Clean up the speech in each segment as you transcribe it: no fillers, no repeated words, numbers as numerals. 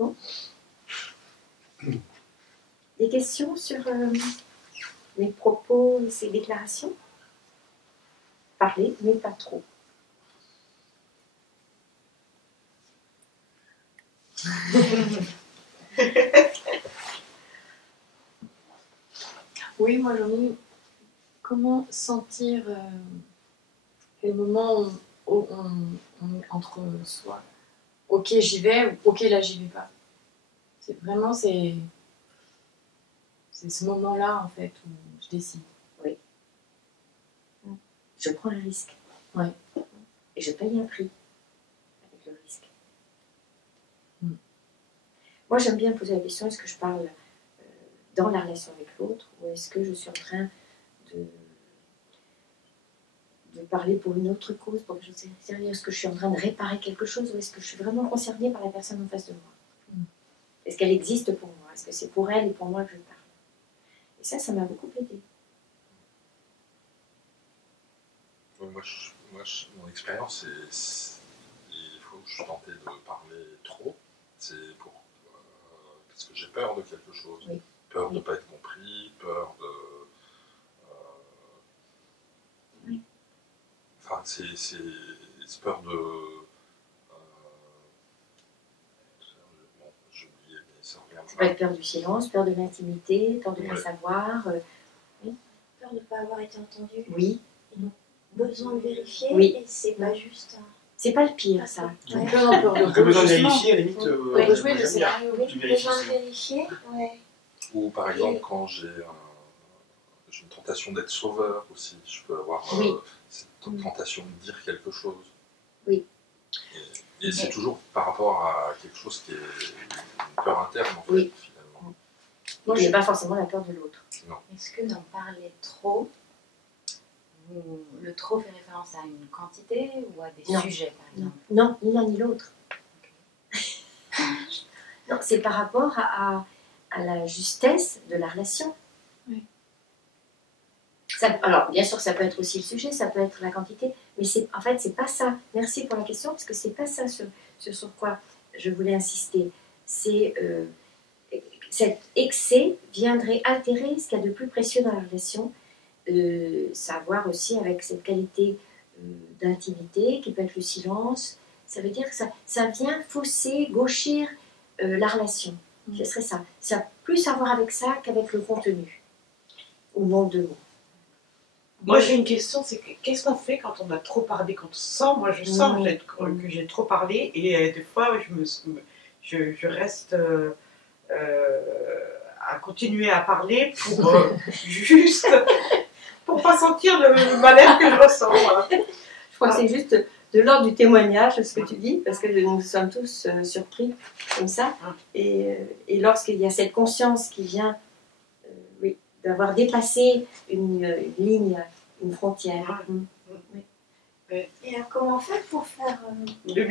Bon. Des questions sur mes propos et ces déclarations? Parlez, mais pas trop. Oui, moi j'en ai. Comment sentir quel moment on est entre soi? Ok, j'y vais, ou ok, là j'y vais pas. C'est vraiment c'est ce moment-là en fait où je décide. Oui. Je prends un risque. Ouais. Et je paye un prix avec le risque. Moi, j'aime bien poser la question, est-ce que je parle dans la relation avec l'autre, ou est-ce que je suis en train de parler pour une autre cause, pour quelque chose de sérieux? Est-ce que je suis en train de réparer quelque chose, ou est-ce que je suis vraiment concernée par la personne en face de moi? Est-ce qu'elle existe pour moi? Est-ce que c'est pour elle et pour moi que je parle? Et ça m'a beaucoup aidé. Mon expérience, il faut que je tentais de parler trop. C'est pour parce que j'ai peur de quelque chose. Oui. Peur de ne pas être compris, peur de... Oui. Enfin, c'est peur de... bon, j'ai oublié, mais ça revient. Ça peut être peur du silence, peur de l'intimité, peur de ne pas savoir. Oui. Peur de ne pas avoir été entendu. Oui. Besoin de vérifier, Oui. et c'est pas juste... C'est pas le pire, ça. Ouais. Le besoin de vérifier, à la limite, de jouer le scénario. Oui, tu vérifies. besoin de vérifier, ouais. Ou par exemple, quand j'ai une tentation d'être sauveur aussi, je peux avoir cette tentation de dire quelque chose. Oui. Et c'est toujours par rapport à quelque chose qui est une peur interne, en fait, Oui. finalement. Moi, je n'ai pas forcément la peur de l'autre. Non. Est-ce que d'en parler trop, le trop fait référence à une quantité ou à des sujets, par exemple? Non, ni l'un ni l'autre. Non, c'est par rapport à la justesse de la relation. Oui. Alors, bien sûr, ça peut être aussi le sujet, ça peut être la quantité, mais en fait, c'est pas ça. Merci pour la question, parce que c'est pas ça sur quoi je voulais insister. C'est cet excès viendrait altérer ce qu'il y a de plus précieux dans la relation, savoir aussi avec cette qualité d'intimité qui peut être le silence. Ça veut dire que ça vient fausser, gauchir la relation. Ce serait ça. Ça a plus à voir avec ça qu'avec le contenu ou manque de mots. Moi j'ai une question, c'est qu'est-ce qu'on fait quand on a trop parlé, quand on sent, moi je sens que j'ai trop parlé, et des fois je reste à continuer à parler pour juste pour pas sentir le mal-être que je ressens. Voilà. Je crois que c'est juste de l'ordre du témoignage ce que tu dis, parce que nous sommes tous surpris comme ça, et lorsqu'il y a cette conscience qui vient d'avoir dépassé une ligne, une frontière. Et alors comment faire pour faire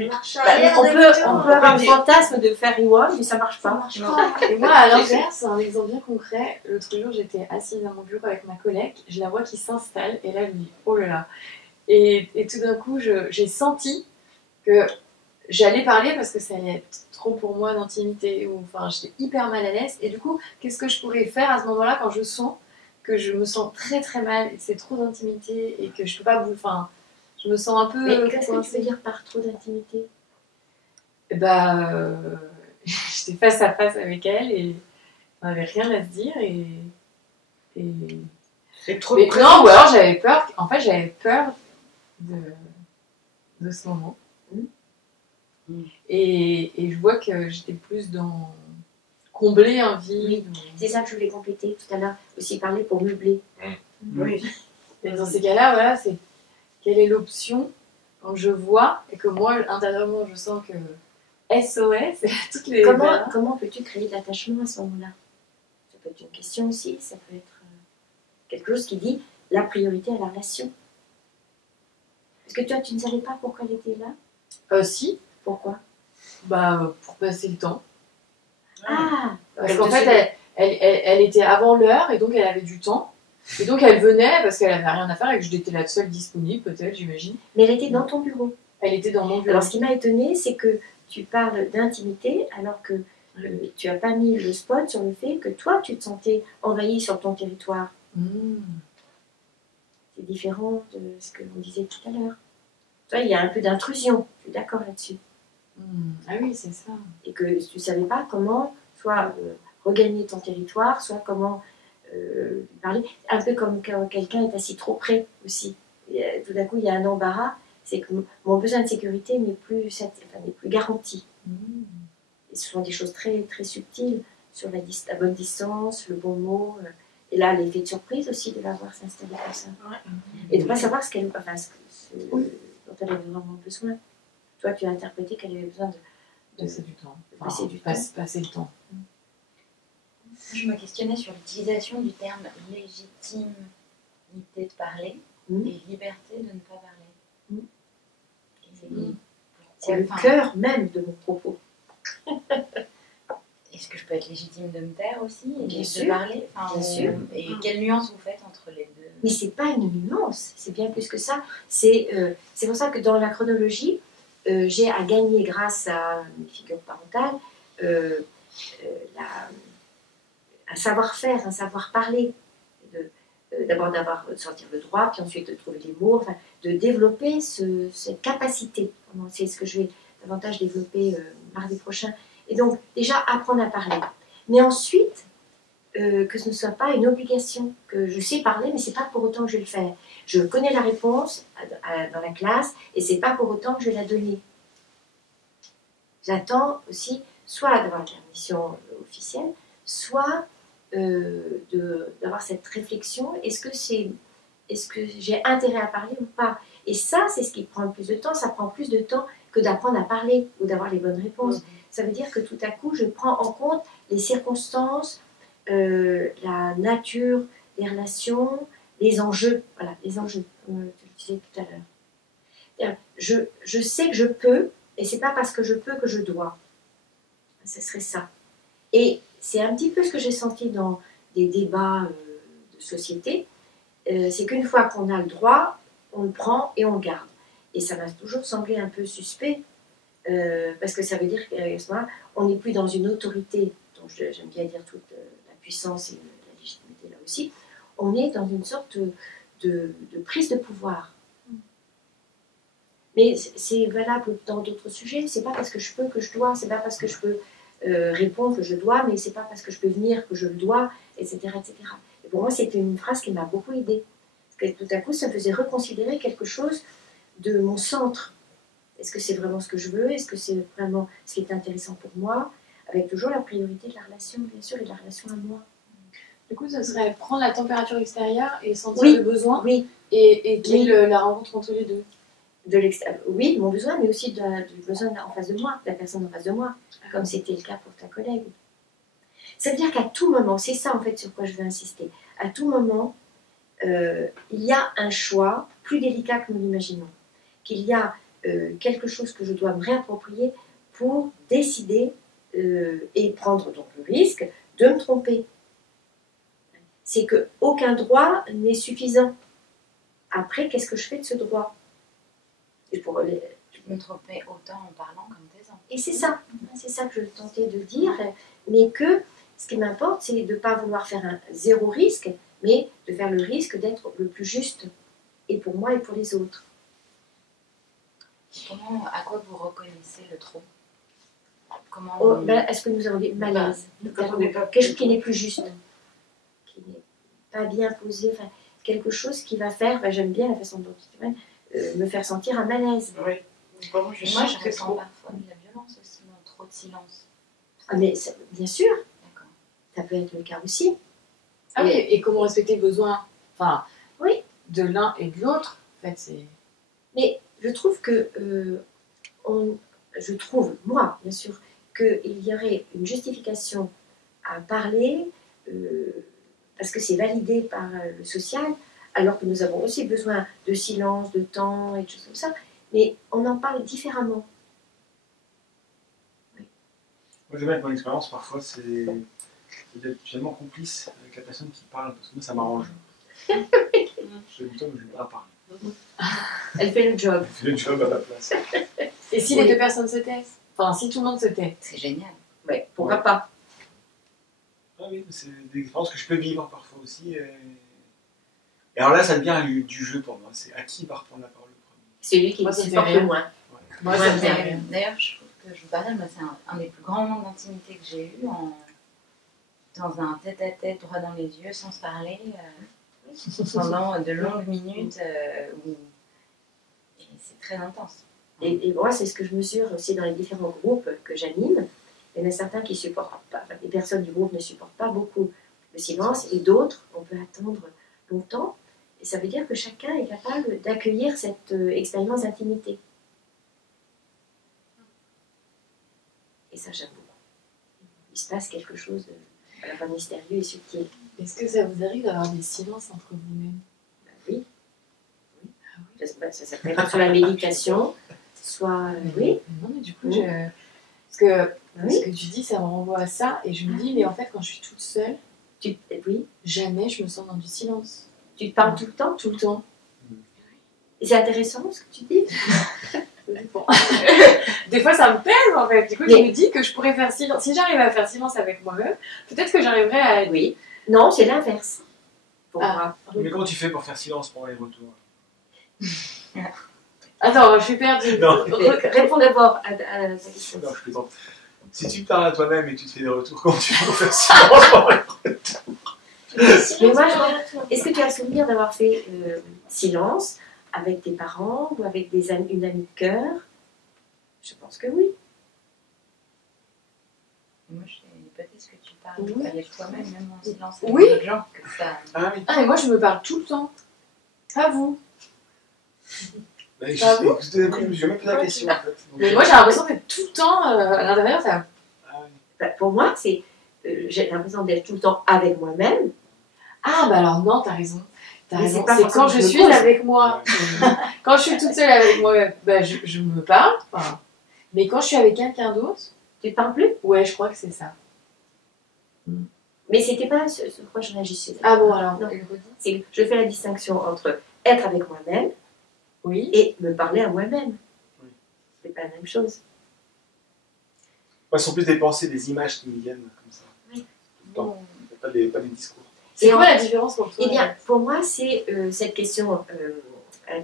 marche On arrière peut avoir le fantasme de faire rewind, mais ça marche pas. Ça marche pas. Et moi, à l'inverse, un exemple bien concret, l'autre jour, j'étais assise dans mon bureau avec ma collègue, je la vois qui s'installe, et là, je me dis, oh là là. Et tout d'un coup, j'ai senti que j'allais parler parce que ça allait être trop pour moi d'intimité, ou enfin, j'étais hyper mal à l'aise, et du coup, qu'est-ce que je pourrais faire à ce moment-là quand je sens que je me sens très très mal, et que c'est trop d'intimité, et que je peux pas bouger, enfin, je me sens un peu... Mais qu'est-ce que tu veux dire par trop d'intimité? J'étais face à face avec elle et on n'avait rien à se dire et... C'est trop. Mais non, ou alors j'avais peur. En fait, j'avais peur de ce moment. Et je vois que j'étais plus dans combler un vide. C'est ça que je voulais compléter tout à l'heure, aussi parler pour meubler. Oui. Et dans ces cas-là, voilà, c'est quelle est l'option quand je vois et que moi, intérieurement, je sens que SOS, toutes les... Comment peux-tu créer de l'attachement à ce moment-là? Ça peut être une question aussi, ça peut être quelque chose qui dit la priorité à la relation. Est-ce que toi, tu ne savais pas pourquoi elle était là? Si. Pourquoi? Pour passer le temps. Ah! Parce qu'en fait, elle était avant l'heure et donc elle avait du temps. Et donc elle venait parce qu'elle avait rien à faire et que j'étais la seule disponible, peut-être, j'imagine. Mais elle était dans ton bureau. Elle était dans mon bureau. Alors ce qui m'a étonnée, c'est que tu parles d'intimité alors que Tu n'as pas mis le spot sur le fait que toi, tu te sentais envahi sur ton territoire. C'est différent de ce que l'on disait tout à l'heure. Toi, il y a un peu d'intrusion, je suis d'accord là-dessus. Ah oui, c'est ça. Et que tu ne savais pas comment, soit regagner ton territoire, soit comment lui parler. Un peu comme quand quelqu'un est assis trop près aussi. Et, tout d'un coup, il y a un embarras. C'est que mon besoin de sécurité n'est plus garanti. Et ce sont des choses très, très subtiles sur la bonne distance, le bon mot. Et là, l'effet de surprise aussi de la voir s'installer comme ça. Et de ne pas savoir ce dont elle avait vraiment besoin. Toi, tu as interprété qu'elle avait besoin de passer du temps. Passer du passer le temps. Je me questionnais sur l'utilisation du terme légitimité de parler et liberté de ne pas parler. C'est le cœur même de mon propos. Est-ce que je peux être légitime de me taire aussi et Bien de sûr. parler Bien sûr. Et quelle nuance vous faites entre les deux? Mais c'est pas une nuance, c'est bien plus que ça. C'est pour ça que dans la chronologie, j'ai à gagner grâce à mes figures parentales un savoir-faire, un savoir-parler. D'abord de sortir le droit, puis ensuite de trouver des mots, enfin, de développer cette capacité. C'est ce que je vais davantage développer mardi prochain. Et donc, déjà, apprendre à parler. Mais ensuite, que ce ne soit pas une obligation, que je sais parler, mais ce n'est pas pour autant que je vais le faire. Je connais la réponse dans la classe, et ce n'est pas pour autant que je vais la donner. J'attends aussi soit d'avoir la permission officielle, soit d'avoir cette réflexion, est-ce que j'ai intérêt à parler ou pas? Et ça, c'est ce qui prend le plus de temps. Ça prend plus de temps que d'apprendre à parler ou d'avoir les bonnes réponses. Ça veut dire que tout à coup, je prends en compte les circonstances, la nature des relations, les enjeux. Voilà, les enjeux, comme tu le disais tout à l'heure. Je sais que je peux, et c'est pas parce que je peux que je dois. Ce serait ça. Et c'est un petit peu ce que j'ai senti dans des débats de société. C'est qu'une fois qu'on a le droit, on le prend et on le garde. Et ça m'a toujours semblé un peu suspect, parce que ça veut dire qu'à ce moment-là, on n'est plus dans une autorité, dont j'aime bien dire toute la puissance et la légitimité là aussi, on est dans une sorte de prise de pouvoir. Mais c'est valable dans d'autres sujets. C'est pas parce que je peux que je dois, c'est pas parce que je peux répondre que je dois, mais c'est pas parce que je peux venir que je le dois, etc. etc. Et pour moi, c'était une phrase qui m'a beaucoup aidée. Parce que tout à coup, ça me faisait reconsidérer quelque chose de mon centre. Est-ce que c'est vraiment ce que je veux? Est-ce que c'est vraiment ce qui est intéressant pour moi? Avec toujours la priorité de la relation, bien sûr, et de la relation à moi. Du coup, ce serait prendre la température extérieure et sentir Oui, le besoin oui. et qu'il y ait la rencontre entre les deux. Oui, mon besoin, mais aussi du besoin en face de moi, de la personne en face de moi, comme c'était le cas pour ta collègue. Ça veut dire qu'à tout moment, c'est ça en fait sur quoi je veux insister, à tout moment, il y a un choix plus délicat que nous l'imaginons, qu'il y a quelque chose que je dois me réapproprier pour décider et prendre donc le risque de me tromper. C'est qu'aucun droit n'est suffisant. Après, qu'est-ce que je fais de ce droit? Et pour me tromper autant en parlant qu'en taisant. Et c'est ça que je tentais de dire, mais que ce qui m'importe, c'est de ne pas vouloir faire un zéro risque, mais de faire le risque d'être le plus juste, et pour moi et pour les autres. À quoi vous reconnaissez le trop? Est-ce que nous avons des malaises? Quelque chose qui n'est plus juste, qui n'est pas bien posé, enfin, quelque chose qui va faire, j'aime bien la façon dont tu dis, me faire sentir un malaise. Oui. Moi, je ressens parfois de la violence aussi dans trop de silence. Ah, mais bien sûr, d'accord. Ça peut être le cas aussi. Ah oui, et comment respecter le besoin oui. de l'un et de l'autre, en fait, c'est... Mais je trouve que, moi, bien sûr, qu'il y aurait une justification à parler, parce que c'est validé par le social, alors que nous avons aussi besoin de silence, de temps et de choses comme ça, mais on en parle différemment. Oui. Moi, j'aime bien mon expérience, parfois, c'est d'être finalement complice avec la personne qui parle, parce que moi, ça m'arrange. Je dis, mais je ne vais pas parler. Elle fait le job. Elle fait le job à la place. Et si les deux personnes se taisent? Enfin, si tout le monde se tait. C'est génial. Ouais, pourquoi pas? Ah oui, c'est des expériences que je peux vivre parfois aussi. Et alors là, ça devient du jeu pour moi. C'est à qui va reprendre la parole le premier. C'est lui qui Moi, le ça me supporte fait le rire. moins. Moi, Ouais, ça me fait ouais. rire. D'ailleurs, je trouve que je vous parle, moi, c'est un des plus grands moments d'intimité que j'ai eu dans un tête-à-tête droit dans les yeux, sans se parler, pendant de longues minutes. Et c'est très intense. Et moi, c'est ce que je mesure aussi dans les différents groupes que j'anime. Il y en a certains qui supportent pas, enfin, les personnes du groupe ne supportent pas beaucoup le silence, et d'autres, on peut attendre longtemps. Et ça veut dire que chacun est capable d'accueillir cette expérience d'intimité. Et ça, j'aime beaucoup. Il se passe quelque chose à la fois mystérieux et subtil. Est-ce que ça vous arrive d'avoir des silences entre vous-même? Ben oui. Ça s'appelle soit la méditation, soit... oui. Non, mais du coup, Oui. parce que Oui. ce que tu dis, ça me renvoie à ça. Et je me dis, mais en fait, quand je suis toute seule, Oui. jamais je me sens dans du silence. Tu te parles tout le temps. Tout le temps. Et c'est intéressant ce que tu dis. Bon. Des fois, ça me pèse en fait. Du coup, je me dis que je pourrais faire silence. Si j'arrive à faire silence avec moi-même, peut-être que j'arriverai à. Oui. Non, c'est l'inverse. Pour Ah. moi. Mais comment tu fais pour faire silence pour les retours? Attends, je suis perdue. Non. Réponds d'abord à ta question. Non, je plaisante. Si tu te parles à toi-même et tu te fais des retours, comment tu fais pour faire silence pour les retours? Mais moi, est-ce que tu as le souvenir d'avoir fait silence avec tes parents ou avec une amie de cœur? Je pense que oui. Moi, j'ai l'hypothèse que tu parles Oui. avec toi-même, même en silence avec Oui. d'autres gens, que ça... Ah oui. Ah, et moi, je me parle tout le temps. Pas vous. Mais Ah bon je me suis même posé la question en fait. Donc, Mais moi, j'ai l'impression d'être tout le temps à l'intérieur. Ça. ah oui. Bah, pour moi, c'est j'ai l'impression d'être tout le temps avec moi-même. Ah, bah alors non, t'as raison. T'as Mais raison. c'est pas C'est forcément quand je que je suis me pose. avec moi. Quand je suis toute seule avec moi, bah, je me parle. Enfin, mais quand je suis avec quelqu'un d'autre, Tu ne parles plus? ouais, je crois que c'est ça. Mais c'était pas ce quoi je réagissais. Ah bon, alors, Non. elle redit. C'est que je fais la distinction entre être avec moi-même Oui. et me parler à moi-même. Oui. C'est pas la même chose. Moi, ce sont plus des pensées, des images qui me viennent comme ça. Oui. Tout le temps. Pas des discours. C'est Et quoi la différence pour toi? Eh bien, pour moi, c'est cette question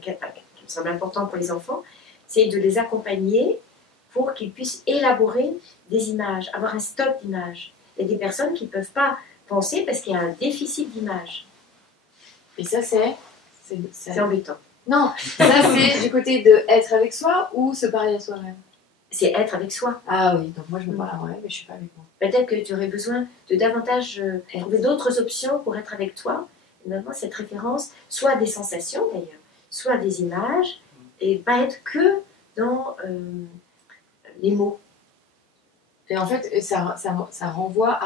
qui me semble importante pour les enfants, c'est de les accompagner pour qu'ils puissent élaborer des images, avoir un stock d'images. Il y a des personnes qui ne peuvent pas penser parce qu'il y a un déficit d'images. Et ça, c'est C'est embêtant. Non, ça, c'est du côté de être avec soi ou se parler à soi-même. C'est être avec soi. Ah oui, donc moi, je me parle à moi-même, mais je suis pas avec moi. Peut-être que tu aurais besoin de davantage trouver d'autres options pour être avec toi. Et maintenant, cette référence, soit des sensations d'ailleurs, soit des images, et pas être que dans les mots. Et en fait, ça renvoie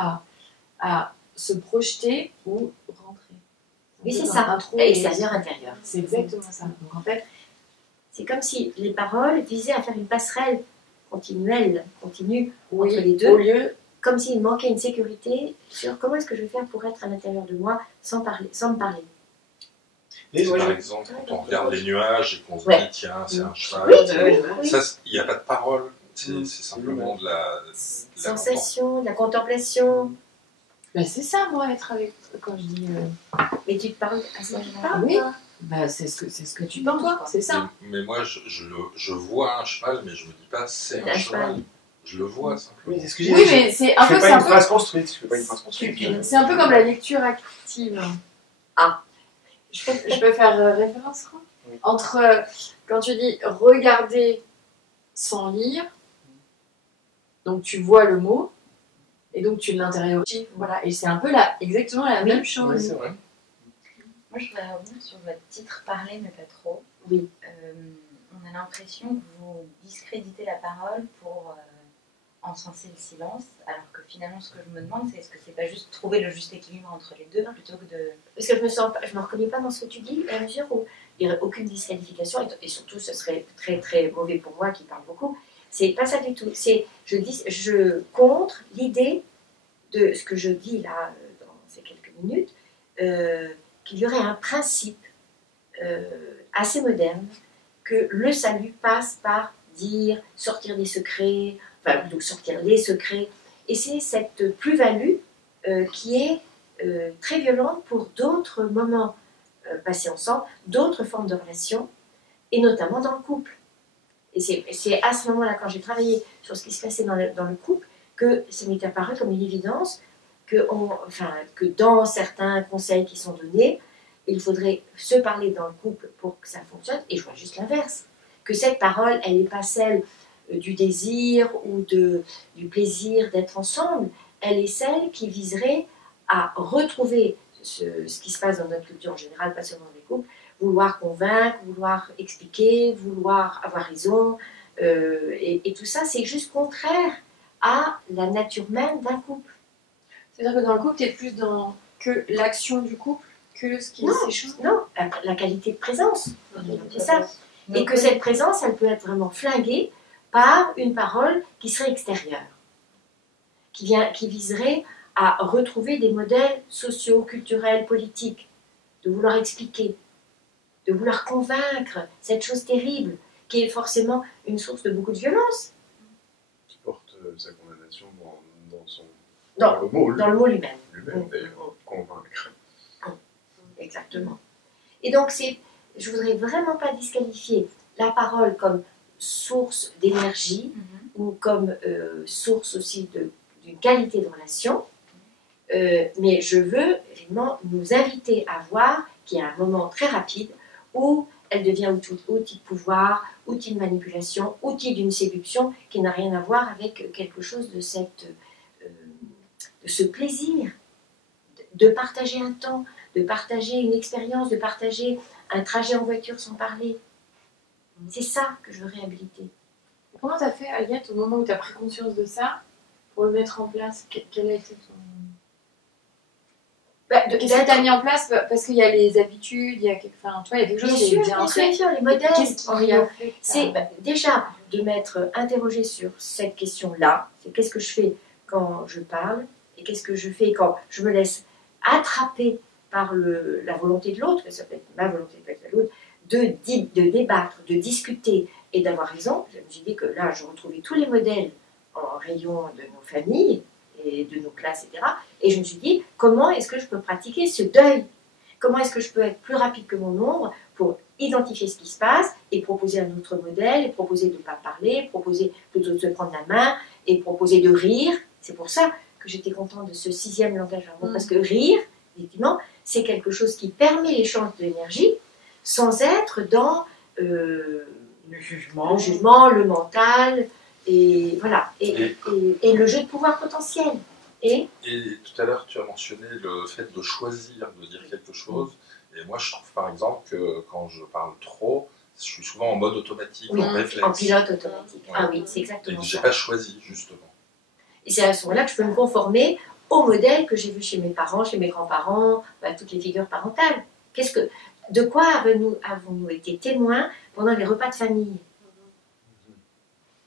à se projeter ou rentrer. Oui, c'est Un peu ça. comme un trou Extérieur, intérieur. C'est exactement ça. Donc en fait, C'est comme si les paroles visaient à faire une passerelle continue oui, entre les deux, au lieu. comme s'il manquait une sécurité sur comment est-ce que je vais faire pour être à l'intérieur de moi sans me parler. Et moi, Par exemple, quand on regarde les nuages et qu'on se Ouais. dit, tiens, c'est un cheval, Oui. ça, il n'y a pas de parole, c'est simplement de la Sensation, de la contemplation. Bah, c'est ça, moi, être avec. Quand je dis. Mais tu te parles à ce moment-là. Oui. Bah, c'est ce que tu penses, toi. C'est ça. Mais moi, je vois un cheval, mais je me dis pas c'est un cheval. Je le vois simplement. Oui, c'est ce que j'ai Oui, dit. mais c'est Je un fais peu pas ça. une phrase construite. Je fais pas une phrase construite. C'est un peu comme la lecture active. Ah. Je peux faire référence, quoi. Oui. Entre quand tu dis regarder sans lire, donc tu vois le mot, et donc tu l'intériorises. Voilà, et c'est un peu exactement la même Oui, chose. c'est vrai. Moi, je voudrais revenir sur votre titre Parler, mais pas trop. Oui. On a l'impression que vous discréditez la parole pour encenser le silence, alors que finalement, ce que je me demande, c'est est-ce que c'est pas juste trouver le juste équilibre entre les deux plutôt que de. Parce que je me reconnais pas dans ce que tu dis, à la mesure où il n'y aurait aucune disqualification, et surtout ce serait très très mauvais pour moi qui parle beaucoup. C'est pas ça du tout. C'est je contre l'idée de ce que je dis là dans ces quelques minutes, qu'il y aurait un principe assez moderne que le salut passe par dire, sortir des secrets, enfin plutôt sortir les secrets, Et c'est cette plus-value qui est très violente pour d'autres moments passés ensemble, d'autres formes de relations, et notamment dans le couple. Et c'est à ce moment-là, quand j'ai travaillé sur ce qui se passait dans le couple, que ça m'est apparu comme une évidence que dans certains conseils qui sont donnés, il faudrait se parler dans le couple pour que ça fonctionne, et je vois juste l'inverse. Que cette parole, elle n'est pas celle du désir ou du plaisir d'être ensemble, elle est celle qui viserait à retrouver ce qui se passe dans notre culture en général, pas seulement dans les couples, vouloir convaincre, vouloir expliquer, vouloir avoir raison, et tout ça, c'est juste contraire à la nature même d'un couple. C'est-à-dire que dans le couple, tu es plus dans que l'action du couple que ce qui s'échange. Non, la qualité de présence, c'est ça. Et que cette présence, elle peut être vraiment flinguée par une parole qui serait extérieure, qui viserait à retrouver des modèles sociaux, culturels, politiques, de vouloir expliquer, de vouloir convaincre cette chose terrible, qui est forcément une source de beaucoup de violence. Qui porte sa condamnation dans le mot lui-même. D'ailleurs, convaincre. Exactement. Et donc, je ne voudrais vraiment pas disqualifier la parole comme source d'énergie ou comme source aussi d'une qualité de relation, mais je veux vraiment nous inviter à voir qu'il y a un moment très rapide où elle devient outil de pouvoir, outil de manipulation, outil d'une séduction qui n'a rien à voir avec quelque chose de ce plaisir de partager un temps, de partager une expérience, de partager un trajet en voiture sans parler. C'est ça que je veux réhabiliter. Comment tu as fait, Aliette, au moment où tu as pris conscience de ça, pour le mettre en place? Quel a été ton... Qu'est-ce que tu as mis en place? Parce qu'il y a les habitudes, il y a quelque chose qui est bien ancré. Bien sûr, les modèles. Qu'est-ce qui a fait C'est déjà de m'être interrogée sur cette question-là. C'est qu'est-ce que je fais quand je parle et qu'est-ce que je fais quand je me laisse attraper par la volonté de l'autre, ça peut être ma volonté, ça peut être l'autre, de débattre, de discuter et d'avoir raison. Je me suis dit que là, je retrouvais tous les modèles en rayon de nos familles et de nos classes, etc. Et je me suis dit, comment est-ce que je peux pratiquer ce deuil? Comment est-ce que je peux être plus rapide que mon ombre pour identifier ce qui se passe et proposer un autre modèle, et proposer de ne pas parler, proposer plutôt de se prendre la main et proposer de rire. C'est pour ça que j'étais contente de ce 6e langage verbal, parce que rire, effectivement, c'est quelque chose qui permet l'échange d'énergie sans être dans le jugement, le mental, et voilà, et le jeu de pouvoir potentiel. Et tout à l'heure, tu as mentionné le fait de choisir de dire quelque chose. Et moi, je trouve par exemple que quand je parle trop, je suis souvent en mode automatique, en réflexe. En pilote automatique. Ouais. Ah oui, c'est exactement ça. Et ça. je n'ai pas choisi, justement. Et c'est à ce moment-là que je peux me conformer au modèle que j'ai vu chez mes parents, chez mes grands-parents, toutes les figures parentales. De quoi avons-nous été témoins pendant les repas de famille?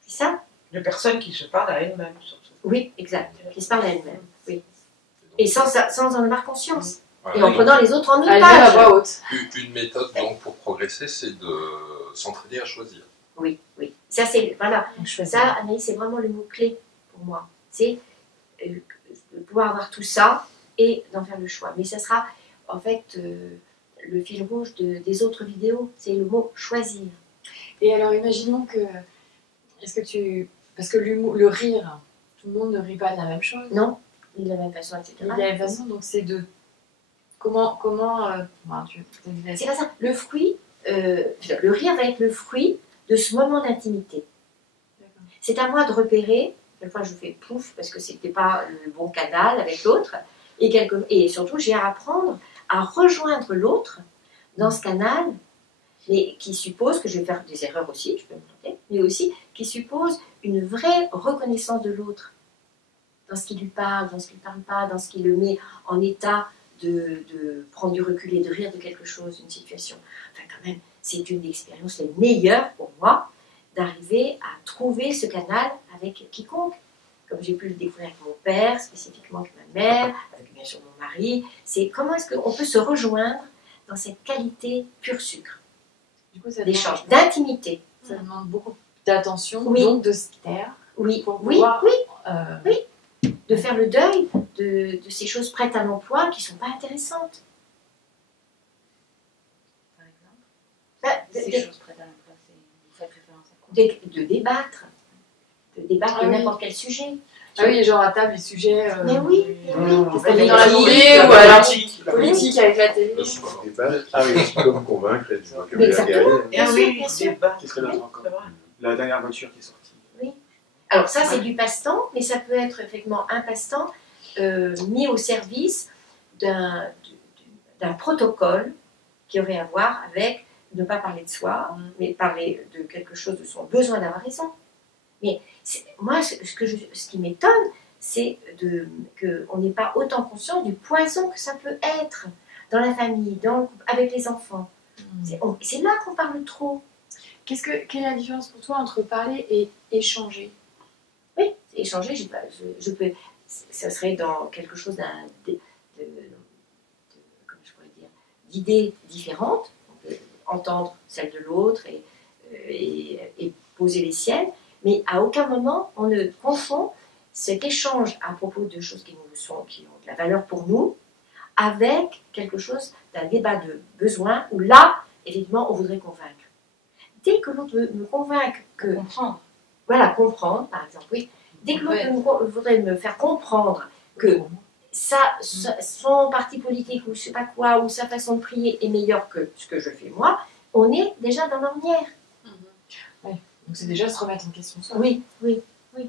C'est ça? De personnes qui se parlent à elles-mêmes, surtout. Oui, exact. Qui se parlent à elles-mêmes. Oui. Et sans en avoir conscience. Voilà. Et en prenant les autres en otage. À voix haute. Une méthode donc pour progresser, c'est de s'entraîner à choisir. Oui, oui. Ça, c'est, voilà. Ça, Anaïs, c'est vraiment le mot-clé pour moi. C'est de pouvoir avoir tout ça et d'en faire le choix. Mais ça sera, en fait, le fil rouge des autres vidéos. C'est le mot choisir. Et alors, imaginons que... Parce que le rire, tout le monde ne rit pas de la même chose. Non, ni de la même façon, etc. Ni de la même façon, donc c'est de... Comment c'est pas ça. Le fruit, le rire va être le fruit de ce moment d'intimité. C'est à moi de repérer. Quelquefois, je fais pouf parce que c'était pas le bon canal avec l'autre. Et surtout, j'ai à apprendre à rejoindre l'autre dans ce canal, mais qui suppose que je vais faire des erreurs aussi, je peux me planter, mais aussi qui suppose une vraie reconnaissance de l'autre dans ce qui lui parle, dans ce qui ne parle pas, dans ce qui le met en état de prendre du recul et de rire de quelque chose, d'une situation. Enfin, quand même, c'est une expérience les meilleures pour moi d'arriver à trouver ce canal avec quiconque. Comme j'ai pu le découvrir avec mon père, spécifiquement avec ma mère, avec bien sûr mon mari, c'est comment est-ce qu'on peut se rejoindre dans cette qualité pur sucre. Du coup, ça d'échange, d'intimité. Ça demande beaucoup d'attention, oui. donc de se taire. Oui, pour oui, pouvoir, oui. de faire le deuil de ces choses prêtes à l'emploi qui ne sont pas intéressantes. Par exemple, Bah, ces choses prêtes à l'emploi, vous faites référence à quoi? de débattre. De débattre Ah de oui. n'importe quel sujet. Ah oui, genre à table, les sujets Mais oui, qu'est-ce qu'on fait fait dans la politique, journée ou alors politique avec la télé. Le sport. Ah oui, comme convaincre, il y a du Mais vocabulaire exactement. guerrier. Bien sûr, oui, bien sûr. débat. Qu'est-ce qu'il y a d'autre encore C'est vrai. La dernière voiture qui est sortie. Alors ça, c'est du passe-temps, mais ça peut être effectivement un passe-temps mis au service d'un protocole qui aurait à voir avec ne pas parler de soi, mais parler de quelque chose, de son besoin d'avoir raison. Mais moi, ce qui m'étonne, c'est qu'on n'est pas autant conscient du poison que ça peut être dans la famille, avec les enfants. C'est là qu'on parle trop. Quelle est la différence pour toi entre parler et échanger? Oui, échanger, ça serait dans quelque chose comment je pourrais dire, d'idées différentes. On peut entendre celle de l'autre et poser les siennes, mais à aucun moment on ne confond cet échange à propos de choses qui ont de la valeur pour nous avec quelque chose d'un débat de besoin où là, évidemment, on voudrait convaincre. Dès que l'autre me convainc que... Comprendre. Voilà, comprendre, par exemple, oui. Dès que l'autre voudrait me faire comprendre que son parti politique ou je sais pas quoi, ou sa façon de prier est meilleure que ce que je fais moi, on est déjà dans l'ornière. Donc c'est déjà se remettre en question soi. Oui, oui, oui.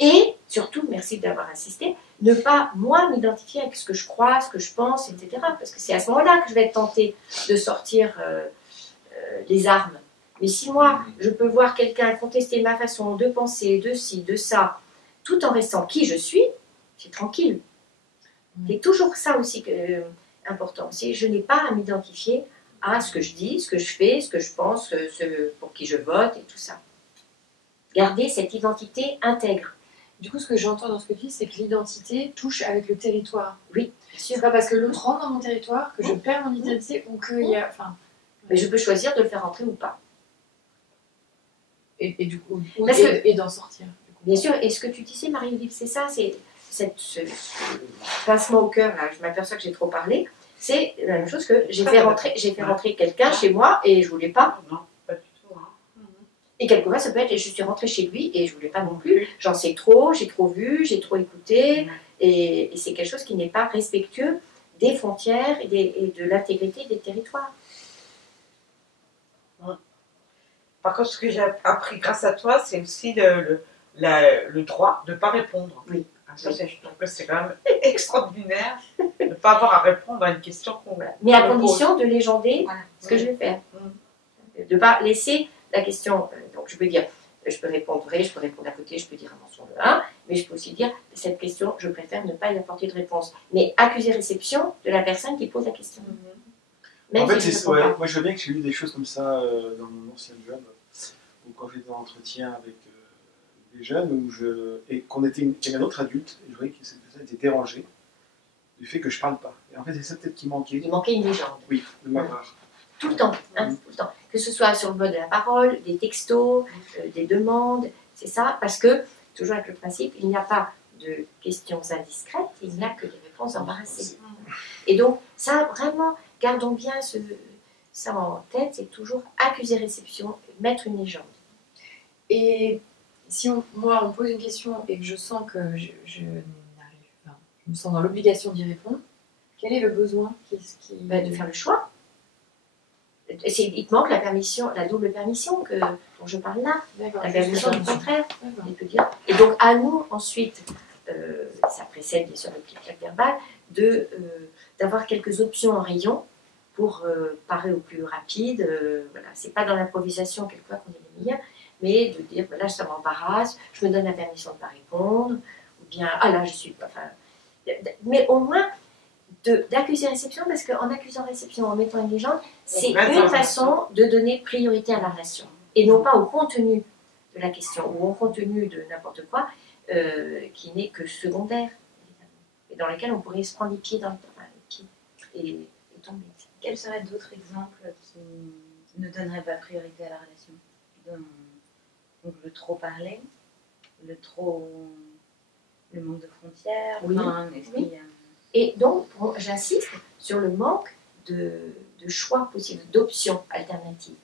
Et surtout, merci d'avoir insisté, ne pas, moi, m'identifier avec ce que je crois, ce que je pense, etc. Parce que c'est à ce moment-là que je vais être tentée de sortir les armes. Mais si moi, je peux voir quelqu'un contester ma façon de penser, de ci, de ça, tout en restant qui je suis, c'est tranquille. C'est toujours ça aussi important. Je n'ai pas à m'identifier à ce que je dis, ce que je fais, ce que je pense, pour qui je vote et tout ça. Garder cette identité intègre. Du coup, ce que j'entends dans ce que tu dis, c'est que l'identité touche avec le territoire. Oui, bien sûr. C'est pas parce que l'autre rentre dans mon territoire que je perds mon identité ou qu'il y a... Enfin, Mais je peux choisir de le faire entrer ou pas. et du coup, Parce d'en sortir. Du coup. Bien sûr, et ce que tu disais, Marie-Olive, c'est ça, c'est ce pincement au cœur, là, je m'aperçois que j'ai trop parlé, c'est la même chose que j'ai fait rentrer quelqu'un chez moi et je voulais pas. Non, pas du tout. Hein. Et quelquefois, ça peut être, je suis rentrée chez lui et je voulais pas non plus. J'en sais trop, j'ai trop vu, j'ai trop écouté, et c'est quelque chose qui n'est pas respectueux des frontières et de l'intégrité des territoires. Par contre, ce que j'ai appris grâce à toi, c'est aussi le droit de ne pas répondre. Oui. Ça, je trouve que c'est quand même extraordinaire de ne pas avoir à répondre à une question qu'on Mais à qu'on pose. condition de légender Voilà. ce que je vais faire. De ne pas laisser la question. Donc je peux dire, je peux répondre vrai, je peux répondre à côté, je peux dire un mensonge mais je peux aussi dire, cette question, je préfère ne pas y apporter de réponse. Mais accuser réception de la personne qui pose la question. Même En fait, si je ne réponds pas. moi je veux bien que j'ai eu des choses comme ça dans mon ancien job, ou quand j'étais en entretien avec des jeunes, et qu'on était un autre adulte, et je voyais que cette personne était dérangée du fait que je parle pas. Et en fait, c'est ça peut-être qui manquait. Il manquait une légende. Oui, de ma part. Tout le temps, hein, tout le temps. Que ce soit sur le mode de la parole, des textos, des demandes, c'est ça, parce que, toujours avec le principe, il n'y a pas de questions indiscrètes, il n'y a que des réponses embarrassées. Et donc, ça, vraiment, gardons bien ça en tête, c'est toujours accuser réception, mettre une légende. Et si moi, on me pose une question et que je sens que je me sens dans l'obligation d'y répondre, quel est le besoin De faire le choix. Il te manque la permission, la double permission dont je parle là, D'accord, la permission du contraire. D'accord. Il peut dire. Et donc à nous ensuite, ça précède bien sûr le clic-clac verbal, d'avoir quelques options en rayon pour parer au plus rapide. Voilà, c'est pas dans l'improvisation quelquefois qu'on est les meilleurs, mais de dire voilà, ça m'embarrasse, je me donne la permission de ne pas répondre, ou bien ah là je suis pas. Enfin, mais au moins d'accuser réception, parce qu'en accusant réception, en mettant une légende, c'est une façon de donner priorité à la relation, et non pas au contenu de la question, ou au contenu de n'importe quoi, qui n'est que secondaire, évidemment, et dans lequel on pourrait se prendre les pieds dans le et tomber. Quels seraient d'autres exemples qui ne donneraient pas priorité à la relation? Donc le trop parler, le manque de frontières, frontières. Oui. Enfin, est-ce qu'il y a- Et donc, j'insiste sur le manque de choix possibles, d'options alternatives.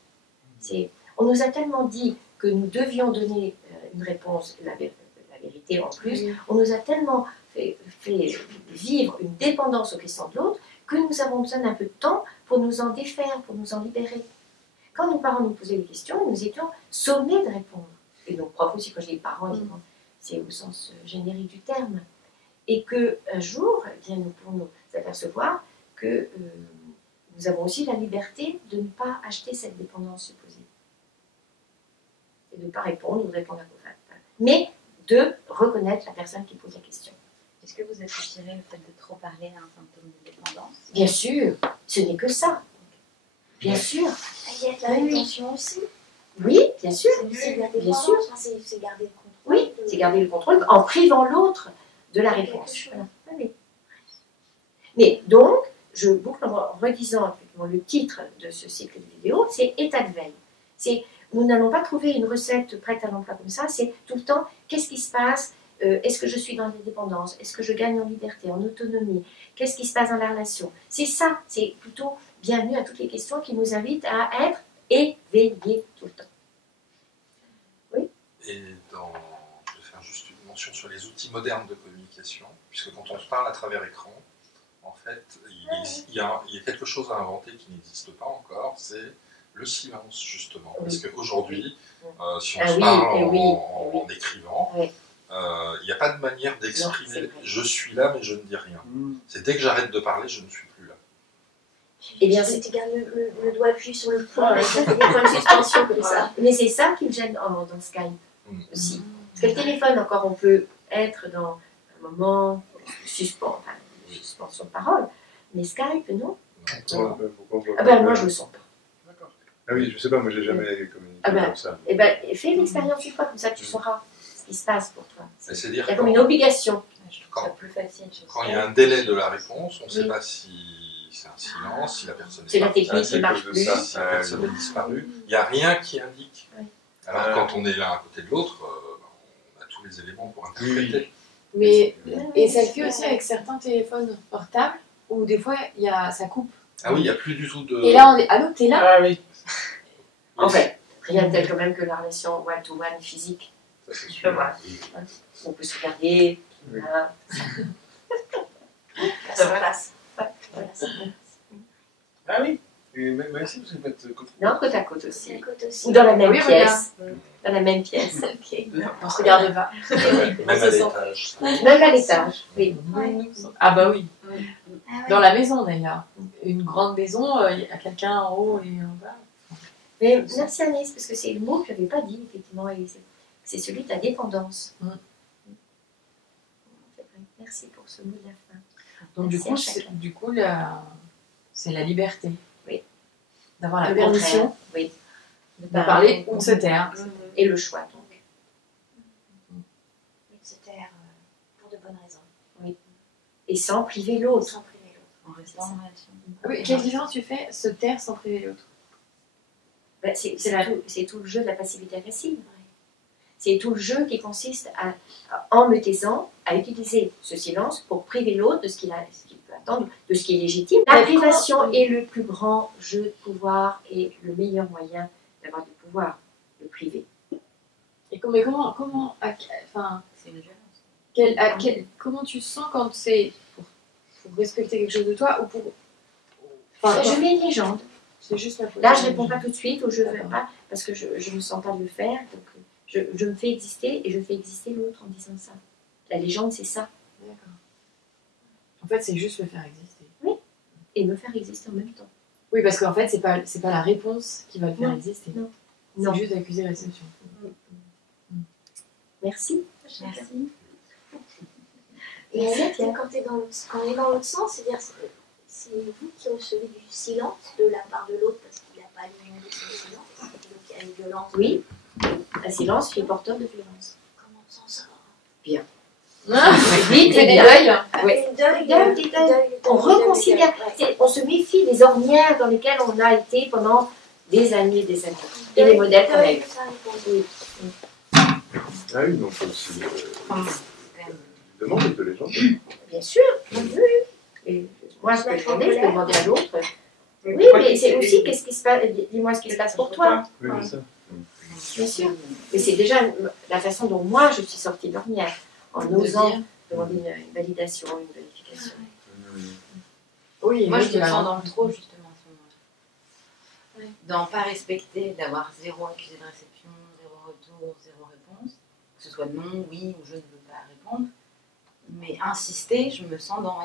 On nous a tellement dit que nous devions donner une réponse, la vérité en plus, on nous a tellement fait vivre une dépendance aux questions de l'autre que nous avons besoin d'un peu de temps pour nous en défaire, pour nous en libérer. Quand nos parents nous posaient des questions, nous étions sommés de répondre. Et nos profs aussi, quand je dis parents, évidemment, c'est au sens générique du terme. Et qu'un jour, eh bien, nous pouvons nous apercevoir que nous avons aussi la liberté de ne pas acheter cette dépendance supposée. Et de ne pas répondre ou de répondre à vos facts. Mais de reconnaître la personne qui pose la question. Est-ce que vous associerez le fait de trop parler à un symptôme de dépendance? Bien sûr, ce n'est que ça. Bien sûr. Il y a de la rétention aussi. Oui, bien sûr. C'est de la Bien dépendance, sûr. enfin, c'est garder le contrôle. Oui, c'est garder le contrôle en privant l'autre de la Quelque réponse. chose. Voilà. Oui. Mais donc, je boucle en redisant effectivement le titre de ce cycle de vidéos, c'est état de veille. Nous n'allons pas trouver une recette prête à l'emploi comme ça, c'est tout le temps, qu'est-ce qui se passe? Est-ce que je suis dans l'indépendance? Est-ce que je gagne en liberté, en autonomie? Qu'est-ce qui se passe dans la relation? C'est ça, c'est plutôt bienvenue à toutes les questions qui nous invitent à être éveillés tout le temps. Et je vais faire juste une mention sur les outils modernes de communication, puisque quand on se parle à travers écran, en fait, il y a quelque chose à inventer qui n'existe pas encore, c'est le silence, justement. Parce qu'aujourd'hui, si on se parle en écrivant, il n'y a pas de manière d'exprimer « je suis là, mais je ne dis rien ». C'est dès que j'arrête de parler, je ne suis plus là. Eh bien, Tu gardes le doigt appuyé sur le point, et ça fait des points de suspension comme ça. Mais c'est ça qui me gêne dans Skype aussi. Parce que le téléphone, encore, on peut être dans un moment de suspension de parole. Mais Skype, non. Ah ben, moi, je ne le sens pas. Ah oui, je sais pas, moi j'ai jamais communiqué comme ça. Eh ben, fais l'expérience une fois, comme ça tu sauras ce qui se passe pour toi. Il y a C'est-à-dire comme une obligation. Je trouve ça plus facile. quand il y a un délai de la réponse, on ne sait pas si c'est un silence, si la personne C'est est la partie, technique qui marche plus. si la personne est disparue. Il n'y a rien qui indique. Oui. Alors quand on est l'un à côté de l'autre, on a tous les éléments pour interpréter. Mais, et ça le fait aussi avec certains téléphones portables où des fois ça coupe. Ah oui, il n'y a plus du tout de... Et là on est, allô, t'es là? Ah oui. En fait, rien de tel quand même que la relation one-to-one physique. Ça, c'est sûr. Voilà. On peut se regarder. Oui. Voilà. Ça passe. Voilà, ça passe. Ah oui. Et même ici, vous pouvez être côte. Non, côte à côte aussi. Côte aussi. Ou dans la même Oui, pièce. Dans la même pièce. Ok. On se regarde pas. Même à l'étage. Même à l'étage. Oui. Ouais. Ah bah oui. Ah ouais. Dans la maison d'ailleurs. Une grande maison, il y a quelqu'un en haut et en bas. Mais merci Agnès, parce que c'est le mot que je n'avais pas dit, effectivement. Et c'est celui de la dépendance. C'est vrai. Merci pour ce mot de la fin. Donc du coup, c'est la liberté. Oui. D'avoir la Le permission contraire, oui. de parler ou de se taire. Et le choix, donc. Mais de se taire pour de bonnes raisons. Et sans priver l'autre. Sans priver l'autre. En restant en relation. Oui, quelle différence tu fais, se taire sans priver l'autre? Ben, c'est tout le jeu de la passivité agressive. C'est tout le jeu qui consiste en me taisant, à utiliser ce silence pour priver l'autre de ce qu'il peut attendre, de ce qui est légitime. La privation est le plus grand jeu de pouvoir et le meilleur moyen d'avoir du pouvoir, le priver. Et comment enfin, C'est une violence. comment tu sens quand c'est pour respecter quelque chose de toi ou pour... Enfin, Je mets une légende. c'est juste la Là, je ne réponds pas tout de suite ou je ne veux pas parce que je ne me sens pas de le faire. Donc, je me fais exister et je fais exister l'autre en disant ça. La légende, c'est ça. D'accord. En fait, c'est juste le faire exister. Et me faire exister en même temps. Oui, parce qu'en fait, c'est pas la réponse qui va le faire Non. exister. Non. C'est Non. juste accuser réception. Merci. Merci. Et quand on est dans l'autre sens, c'est-à-dire c'est vous qui recevez du silence de la part de l'autre parce qu'il n'a pas demandé son silence. Donc il y a une violence. Oui, un silence qui est porteur de violence. Comment on s'en sort? Bien. Vite, c'est des bien. deuils. Oui. Deuil. On reconsidère, on se méfie des ornières dans lesquelles on a été pendant des années et des années. Et les modèles qu'on a eu. Oui. Ah oui, donc aussi C'est quand même Demande de les gens. Bien sûr, oui. Et moi, je peux demander, je peux demander à l'autre. Oui, mais c'est aussi qu'est-ce qui se passe. Dis-moi ce qui se passe pour toi. Oui, c'est ça. Bien sûr. Mais c'est déjà la façon dont moi je suis sortie de l'ornière, en osant demander une validation, une vérification. Oui, Moi, oui, je me bah, sens dans le trop, justement, à ce moment-là. Dans pas respecter, d'avoir 0 accusé de réception, 0 retour, 0 réponse. Que ce soit non, oui ou je ne veux pas répondre. Mais insister, je me sens dans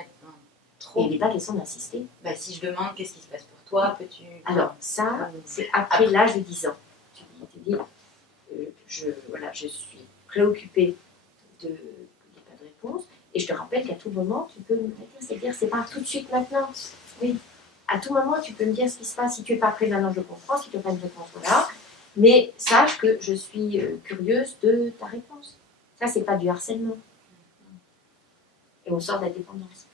trop. Et il n'est pas question d'insister. Bah, si je demande qu'est-ce qui se passe pour toi, peux-tu. Alors, ça, c'est après l'âge de 10 ans. Tu dis voilà, je suis préoccupée de pas de réponse, et je te rappelle qu'à tout moment, tu peux me dire, c'est-à-dire, c'est pas tout de suite maintenant. Oui. À tout moment, tu peux me dire ce qui se passe. Si tu n'es pas prêt maintenant, je comprends. Si tu n'as pas une réponse, voilà. Mais sache que je suis curieuse de ta réponse. Ça, c'est pas du harcèlement. Et on sort de la dépendance.